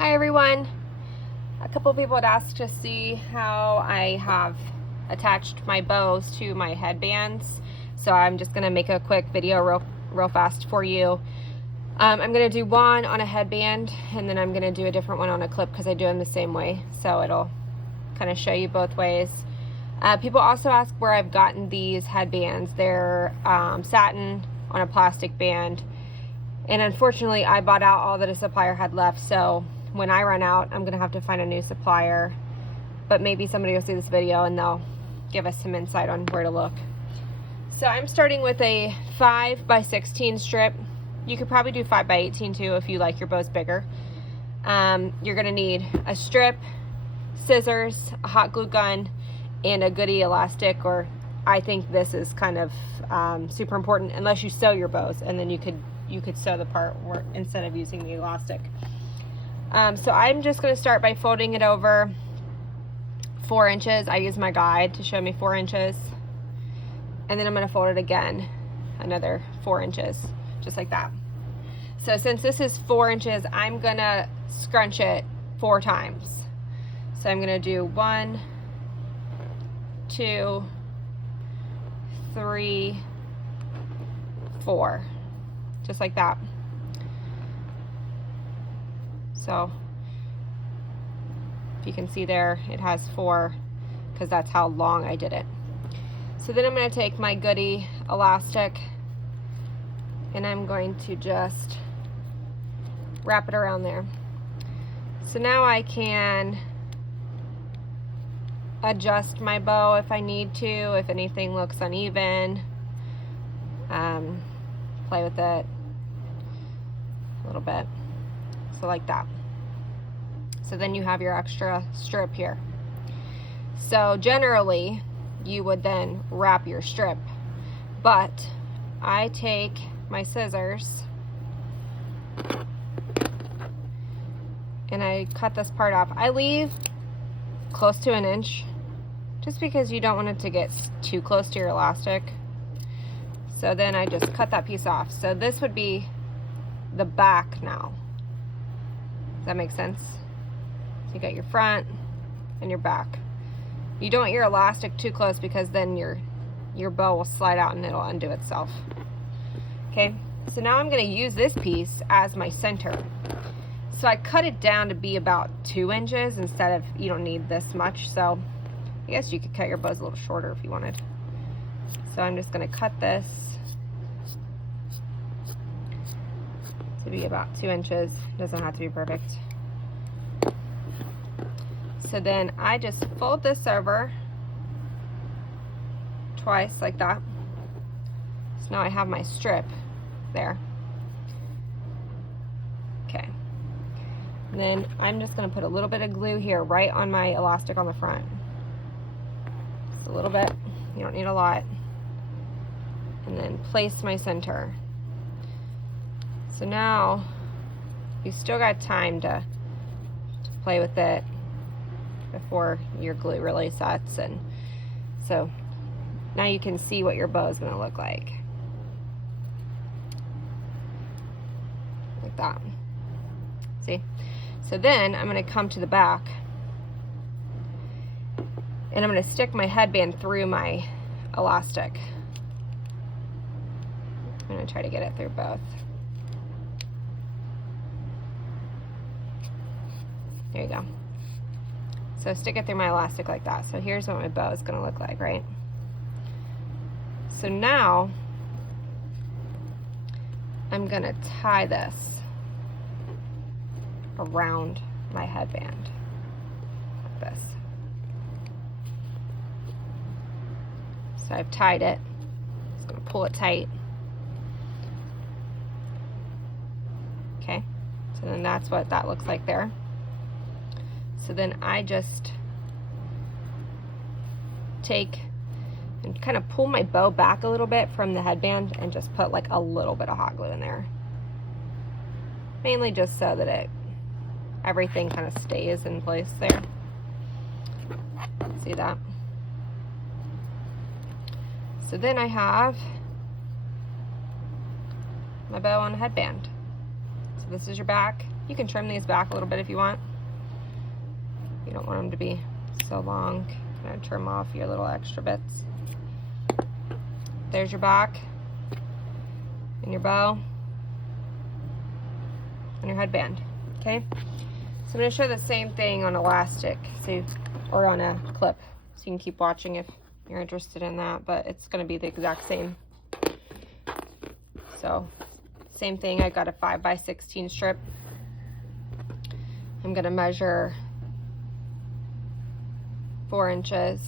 Hi everyone. A couple people had asked to see how I have attached my bows to my headbands, so I'm just going to make a quick video real fast for you. I'm going to do one on a headband and then I'm going to do a different one on a clip because I do them the same way, so it'll kind of show you both ways. People also ask where I've gotten these headbands. They're satin on a plastic band, and unfortunately I bought out all that a supplier had left, so when I run out, I'm gonna have to find a new supplier, but maybe somebody will see this video and they'll give us some insight on where to look. So I'm starting with a 5x16 strip. You could probably do 5x18 too if you like your bows bigger. You're gonna need a strip, scissors, a hot glue gun, and a goodie elastic, or I think this is kind of super important unless you sew your bows, and then you could sew the part instead of using the elastic. So I'm just going to start by folding it over 4 inches. I use my guide to show me 4 inches. And then I'm going to fold it again, another 4 inches, just like that. So since this is 4 inches, I'm going to scrunch it 4 times. So I'm going to do 1, 2, 3, 4, just like that. So if you can see there, it has 4 because that's how long I did it. So then I'm going to take my goodie elastic and I'm going to just wrap it around there. So now I can adjust my bow if I need to, if anything looks uneven. Play with it a little bit. So like that. So then you have your extra strip here. So generally you would then wrap your strip, but I take my scissors and I cut this part off. I leave close to 1 inch just because you don't want it to get too close to your elastic. So then I just cut that piece off. So this would be the back now. Does that make sense? So you got your front and your back. You don't want your elastic too close because then your bow will slide out and it'll undo itself. Okay, so now I'm going to use this piece as my center. So I cut it down to be about 2 inches instead of, you don't need this much, so I guess you could cut your bows a little shorter if you wanted. So I'm just going to cut this to be about 2 inches. Doesn't have to be perfect. So then I just fold this over twice like that. So now I have my strip there. Okay. And then I'm just going to put a little bit of glue here right on my elastic on the front. Just a little bit. You don't need a lot. And then place my center. So now you still got time to play with it before your glue really sets, and so now you can see what your bow is going to look like that. See? So then I'm going to come to the back and I'm going to stick my headband through my elastic. I'm going to try to get it through both. There you go. So stick it through my elastic like that. So here's what my bow is going to look like, right? So now I'm going to tie this around my headband like this. So I've tied it. Just going to pull it tight. Okay. So then that's what that looks like there. So then I just take and kind of pull my bow back a little bit from the headband and just put like a little bit of hot glue in there. Mainly just so that everything kind of stays in place there. See that? So then I have my bow on a headband. So this is your back. You can trim these back a little bit if you want. You don't want them to be so long. I'm gonna trim off your little extra bits. There's your back and your bow and your headband, okay? So I'm gonna show the same thing on elastic, or on a clip, so you can keep watching if you're interested in that, but it's gonna be the exact same. So, same thing, I got a 5x16 strip. I'm gonna measure 4 inches.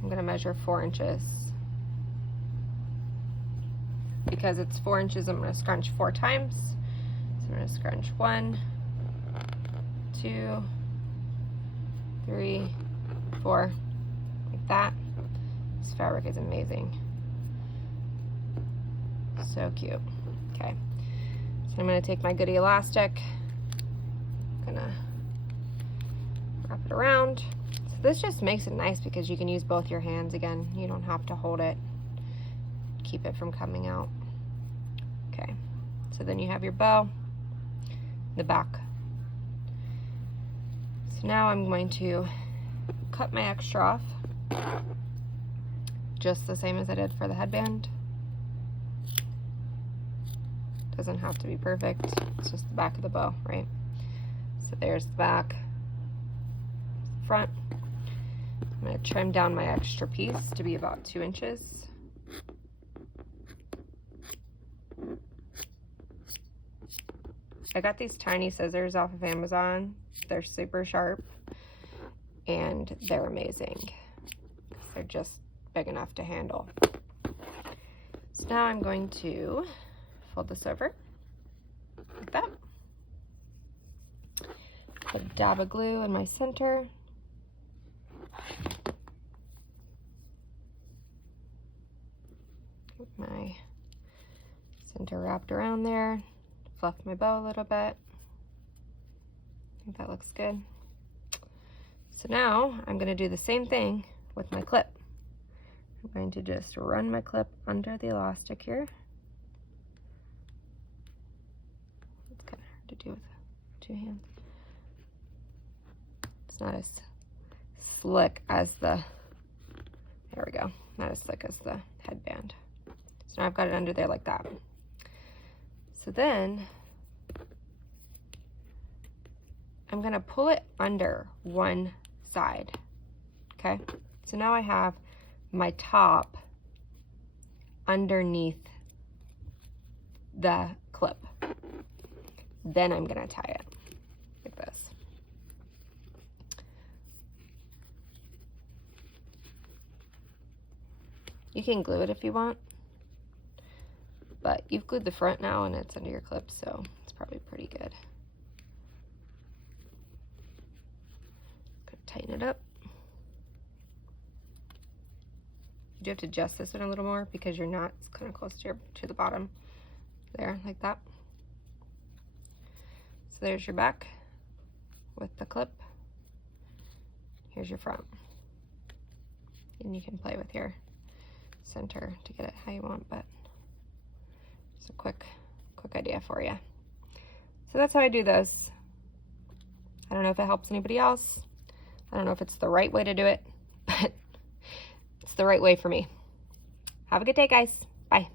I'm gonna measure 4 inches. Because it's 4 inches, I'm gonna scrunch 4 times. So I'm gonna scrunch 1, 2, 3, 4, like that. This fabric is amazing. So cute. Okay, so I'm gonna take my goodie elastic, gonna wrap it around. So this just makes it nice because you can use both your hands again. You don't have to hold it, keep it from coming out. Okay, so then you have your bow, the back. So now I'm going to cut my extra off, just the same as I did for the headband. Doesn't have to be perfect, it's just the back of the bow, right? So there's the back, front. I'm gonna trim down my extra piece to be about 2 inches. I got these tiny scissors off of Amazon. They're super sharp and they're amazing. They're just big enough to handle. So now I'm going to fold this over like that. Put a dab of glue in my center. Get my center wrapped around there. Fluff my bow a little bit. I think that looks good. So now I'm going to do the same thing with my clip. I'm going to just run my clip under the elastic here. It's kind of hard to do with 2 hands. It's not as slick as the, there we go, not as slick as the headband. So now I've got it under there like that. So then I'm gonna pull it under one side, okay? So now I have my top underneath the clip. Then I'm gonna tie it like this. You can glue it if you want, but you've glued the front now and it's under your clip, so it's probably pretty good. Gonna tighten it up. You do have to adjust this one a little more because your knot's kind of close to the bottom there, like that. So there's your back with the clip. Here's your front. And you can play with your center to get it how you want, but it's a quick idea for you. So that's how I do this. I don't know if it helps anybody else. I don't know if it's the right way to do it, but it's the right way for me. Have a good day, guys. Bye.